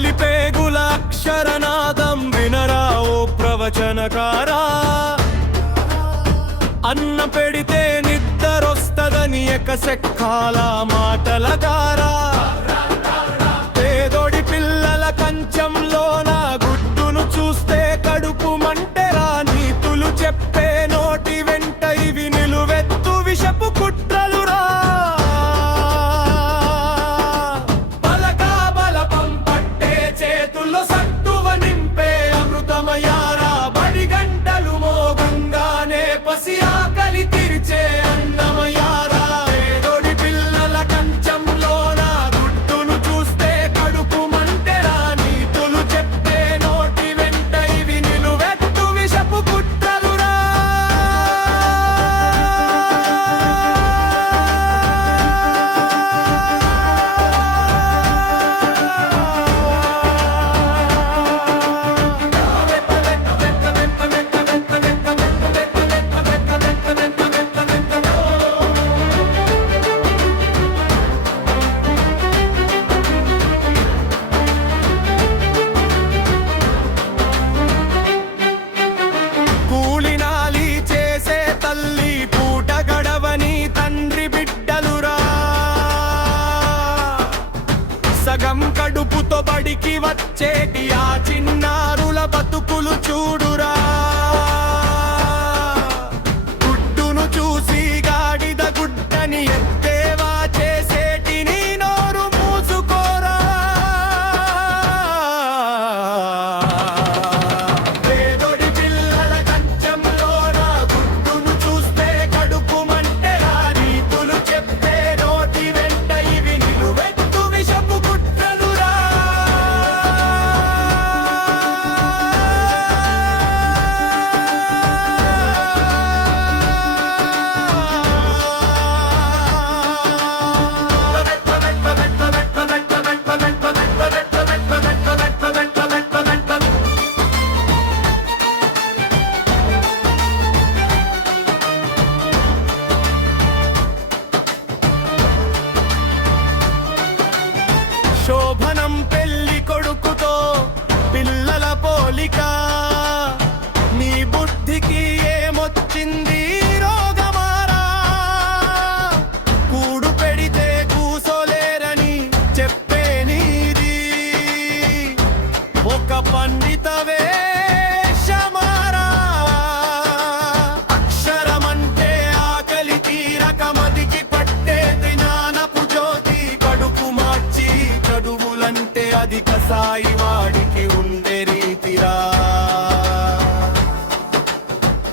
కలిపేగుల అక్షరనాదం వినరా ఓ ప్రవచనకారా. అన్న పెడితే నిద్రొస్తదని ఎకసెక్కాల మాటల గారా. పేదోడి పిల్లల కంచంలో నా గుడ్డును చూస్తే కడుపు మంటెరా. నీతులు చెప్పే నోటి వెంట ఇవి నిలువెత్తు విషపు కుట్రలురా. బలగా బలపం పట్టే చేతుల్లో సత్తువ నింపే అమృతమయారా. బడి గంటలు మోగంగానే పసి ఆకలి తీర్చే అన్నమయారా. పేదోడి పిల్లల కంచంలో నా గుడ్డును చూస్తే కడుపు మంటెరా. నీతులు చెప్పే నోటి వెంట ఇవి నిలువెత్తు విషపు కుట్రలురా. కూలినాలి చేసే తల్లి పూట గడవని తండ్రి బిడ్డలురా. సగం కడుపుతో బడికి వచ్చేటి ఆ చిన్నారుల బతుకులు చూడురా. గుడ్డును చూసి గాడిద గుడ్డని ఎత్తేవా చేసేటి నీ నోరు మూసుకోరా. పేదోడి పిల్లల కంచంలో నా గుడ్డును చూస్తే కడుపు మంటెరా. నీతులు చెప్పే నోటి వెంట ఇవి నిలువెత్తు విషపు కుట్రలురా. శోభనం పెళ్లి కొడుకుతో పిల్లల పోలిక. నీ బుద్ధికి ఏమొచ్చింది రోగమారా. కూడు పెడితే కూసోలేరని చెప్పే నీది ఒక పండిత వేషమారా. అక్షరమంటే ఆకలి తీరక మదికి పట్టే జ్ఞానపు జ్యోతి. కడుపు మార్చి చదువులంటే అది కసాయి వాడికి ఉండే రీతిరా.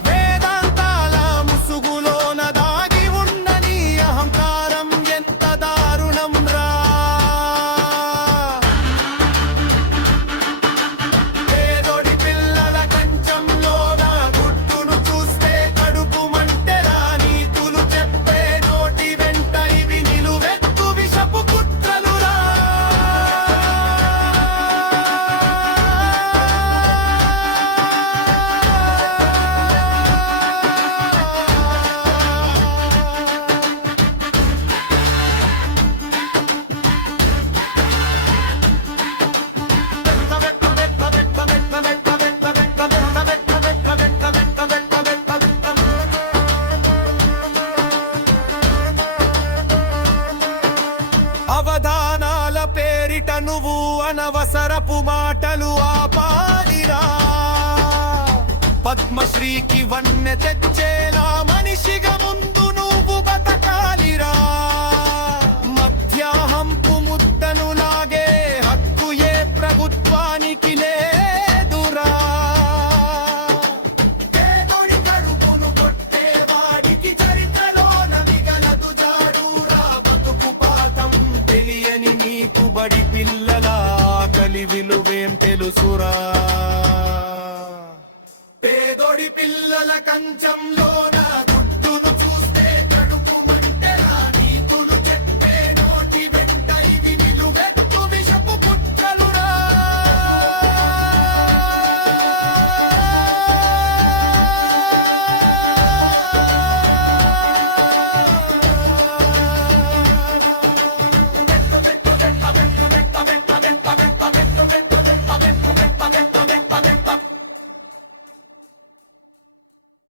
వేదాంతాల ముసుగులోన దాగి ఉన్న నీ అహంకారం ఎంత దారుణం రా. పేదోడి పిల్లల కంచంలో నా గుడ్డును చూస్తే కడుపు మంటెరా. నీతులు చెప్పే నోటి వెంట ఇవి నిలువెత్తు విషపు కుట్రలురా. అవధానాల పేరిట నువ్వు అనవసరపు మాటలు ఆపాలిరా. పద్మశ్రీకి వన్నె తెచ్చేలా మనిషిగా ముందు నువ్వు బతకాలిరా. మధ్యాహంపు ముద్దను లాగే హక్కు ఏ ప్రభుత్వానికి లేదురా. పేదోడి కడుపును కొట్టేవాడికి చరిత్రలోన మిగలదు జారురా. బతుకు పాఠం తెలియని నీకు బడి పిల్లల ఆకలి విలువేం తెలుసురా. పేదోడి పిల్లల కంచంలో నా